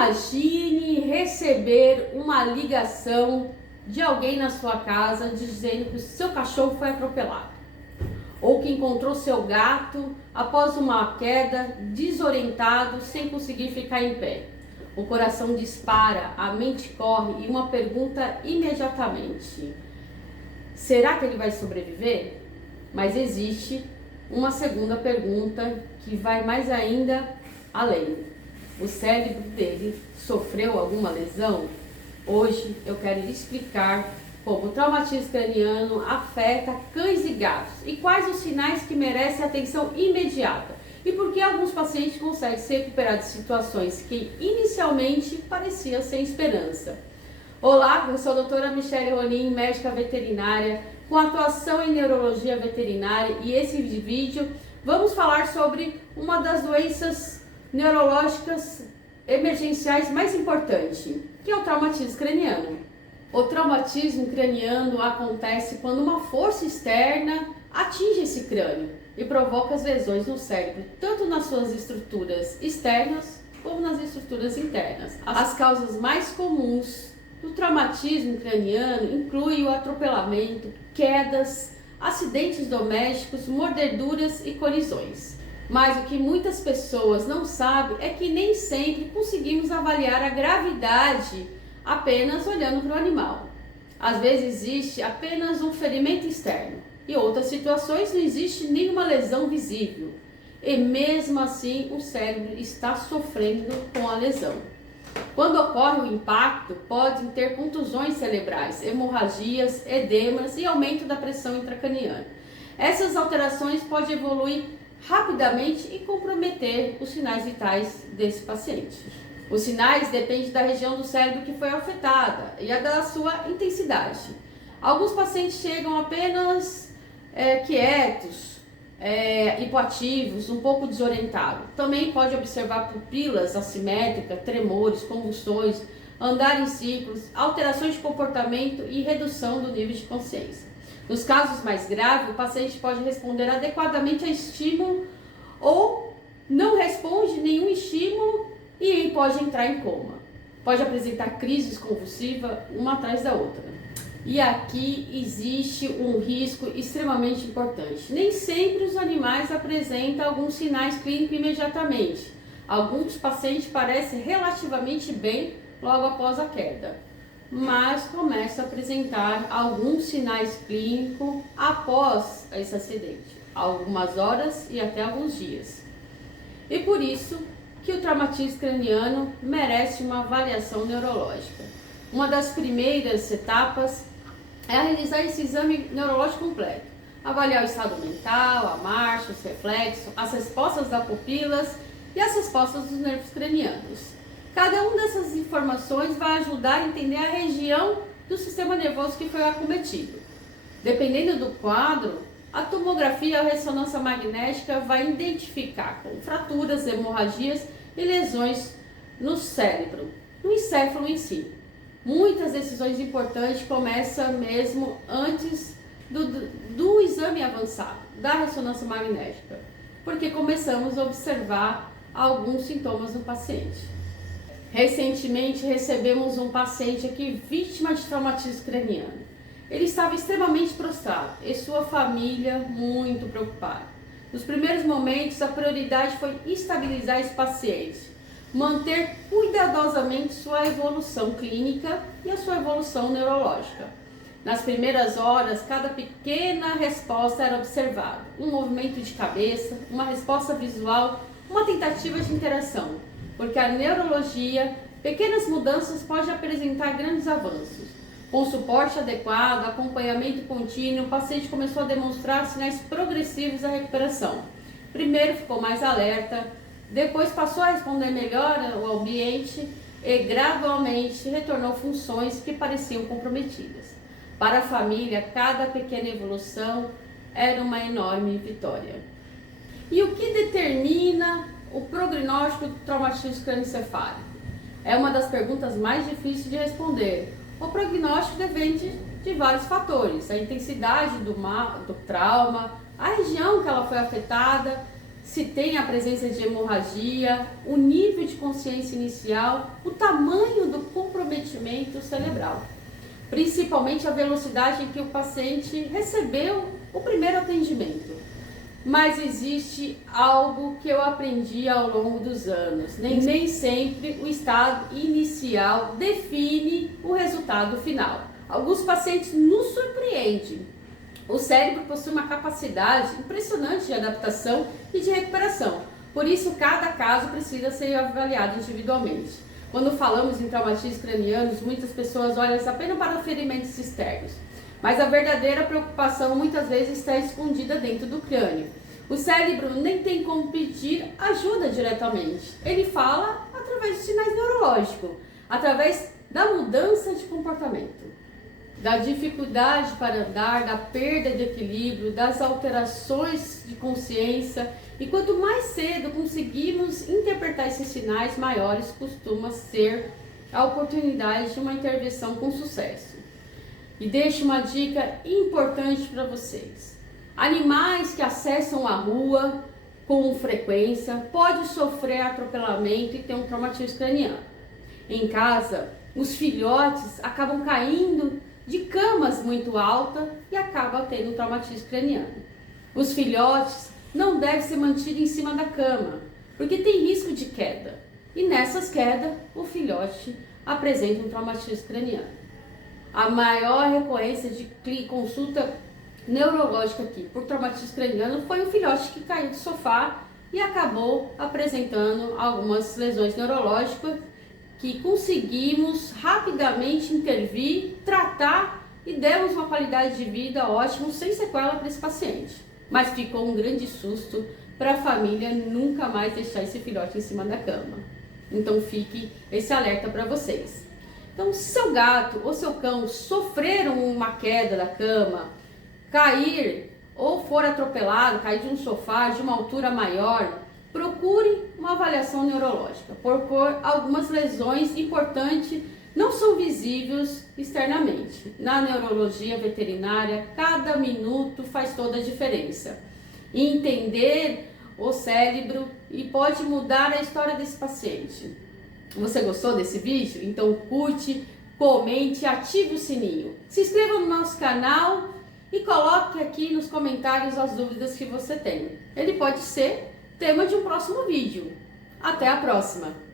Imagine receber uma ligação de alguém na sua casa dizendo que o seu cachorro foi atropelado ou que encontrou seu gato após uma queda, desorientado, sem conseguir ficar em pé. O coração dispara, a mente corre e uma pergunta imediatamente: será que ele vai sobreviver? Mas existe uma segunda pergunta que vai mais ainda além. O cérebro dele sofreu alguma lesão? Hoje eu quero lhe explicar como o traumatismo craniano afeta cães e gatos e quais os sinais que merecem atenção imediata e por que alguns pacientes conseguem se recuperar de situações que inicialmente pareciam sem esperança. Olá, eu sou a doutora Michele Rolim, médica veterinária com atuação em neurologia veterinária, e esse vídeo vamos falar sobre uma das doenças neurológicas emergenciais mais importantes, que é o traumatismo craniano. O traumatismo craniano acontece quando uma força externa atinge esse crânio e provoca as lesões no cérebro, tanto nas suas estruturas externas como nas estruturas internas. As causas mais comuns do traumatismo craniano incluem o atropelamento, quedas, acidentes domésticos, mordeduras e colisões. Mas o que muitas pessoas não sabem é que nem sempre conseguimos avaliar a gravidade apenas olhando para o animal. Às vezes existe apenas um ferimento externo e em outras situações não existe nenhuma lesão visível. E mesmo assim o cérebro está sofrendo com a lesão. Quando ocorre o impacto, podem ter contusões cerebrais, hemorragias, edemas e aumento da pressão intracraniana. Essas alterações podem evoluir rapidamente e comprometer os sinais vitais desse paciente. Os sinais dependem da região do cérebro que foi afetada e da sua intensidade. Alguns pacientes chegam apenas quietos, hipoativos, um pouco desorientados. Também pode observar pupilas assimétricas, tremores, convulsões, andar em círculos, alterações de comportamento e redução do nível de consciência. Nos casos mais graves, o paciente pode responder adequadamente a estímulo ou não responde nenhum estímulo e pode entrar em coma. Pode apresentar crises convulsivas uma atrás da outra. E aqui existe um risco extremamente importante. Nem sempre os animais apresentam alguns sinais clínicos imediatamente. Alguns pacientes parecem relativamente bem logo após a queda, mas começam a apresentar alguns sinais clínicos após esse acidente, algumas horas e até alguns dias. E por isso que o traumatismo craniano merece uma avaliação neurológica. Uma das primeiras etapas é realizar esse exame neurológico completo, avaliar o estado mental, a marcha, os reflexos, as respostas das pupilas e as respostas dos nervos cranianos. Cada uma dessas informações vai ajudar a entender a região do sistema nervoso que foi acometido. Dependendo do quadro, a tomografia e a ressonância magnética vai identificar com fraturas, hemorragias e lesões no cérebro, no encéfalo em si. Muitas decisões importantes começam mesmo antes do exame avançado, da ressonância magnética, porque começamos a observar alguns sintomas no paciente. Recentemente recebemos um paciente aqui vítima de traumatismo craniano. Ele estava extremamente prostrado e sua família muito preocupada. Nos primeiros momentos, a prioridade foi estabilizar esse paciente, manter cuidadosamente sua evolução clínica e a sua evolução neurológica. Nas primeiras horas, cada pequena resposta era observada, um movimento de cabeça, uma resposta visual, uma tentativa de interação, porque a neurologia, pequenas mudanças podem apresentar grandes avanços. Com suporte adequado, acompanhamento contínuo, o paciente começou a demonstrar sinais progressivos da recuperação. Primeiro ficou mais alerta, depois passou a responder melhor ao ambiente e gradualmente retornou funções que pareciam comprometidas. Para a família, cada pequena evolução era uma enorme vitória. E o que determina o prognóstico do traumatismo crânioencefálico? É uma das perguntas mais difíceis de responder. O prognóstico depende de vários fatores: a intensidade do trauma, a região que ela foi afetada, se tem a presença de hemorragia, o nível de consciência inicial, o tamanho do comprometimento cerebral, principalmente a velocidade em que o paciente recebeu o primeiro atendimento. Mas existe algo que eu aprendi ao longo dos anos. Nem sempre o estado inicial define o resultado final. Alguns pacientes nos surpreendem. O cérebro possui uma capacidade impressionante de adaptação e de recuperação. Por isso, cada caso precisa ser avaliado individualmente. Quando falamos em traumatismos cranianos, muitas pessoas olham apenas para ferimentos externos. Mas a verdadeira preocupação muitas vezes está escondida dentro do crânio. O cérebro nem tem como pedir ajuda diretamente. Ele fala através de sinais neurológicos, através da mudança de comportamento, da dificuldade para andar, da perda de equilíbrio, das alterações de consciência. E quanto mais cedo conseguimos interpretar esses sinais, maiores costuma ser a oportunidade de uma intervenção com sucesso. E deixo uma dica importante para vocês. Animais que acessam a rua com frequência podem sofrer atropelamento e ter um traumatismo craniano. Em casa, os filhotes acabam caindo de camas muito altas e acabam tendo um traumatismo craniano. Os filhotes não devem ser mantidos em cima da cama, porque tem risco de queda. E nessas quedas, o filhote apresenta um traumatismo craniano. A maior recorrência de consulta neurológica aqui por traumatismo craniano foi um filhote que caiu do sofá e acabou apresentando algumas lesões neurológicas que conseguimos rapidamente intervir, tratar e demos uma qualidade de vida ótima, sem sequela para esse paciente. Mas ficou um grande susto para a família nunca mais deixar esse filhote em cima da cama. Então fique esse alerta para vocês. Então, se seu gato ou seu cão sofreram uma queda da cama, cair ou for atropelado, cair de um sofá de uma altura maior, procure uma avaliação neurológica, porque algumas lesões importantes não são visíveis externamente. Na neurologia veterinária, cada minuto faz toda a diferença. Entender o cérebro e pode mudar a história desse paciente. Você gostou desse vídeo? Então curte, comente, ative o sininho. Se inscreva no nosso canal e coloque aqui nos comentários as dúvidas que você tem. Ele pode ser tema de um próximo vídeo. Até a próxima!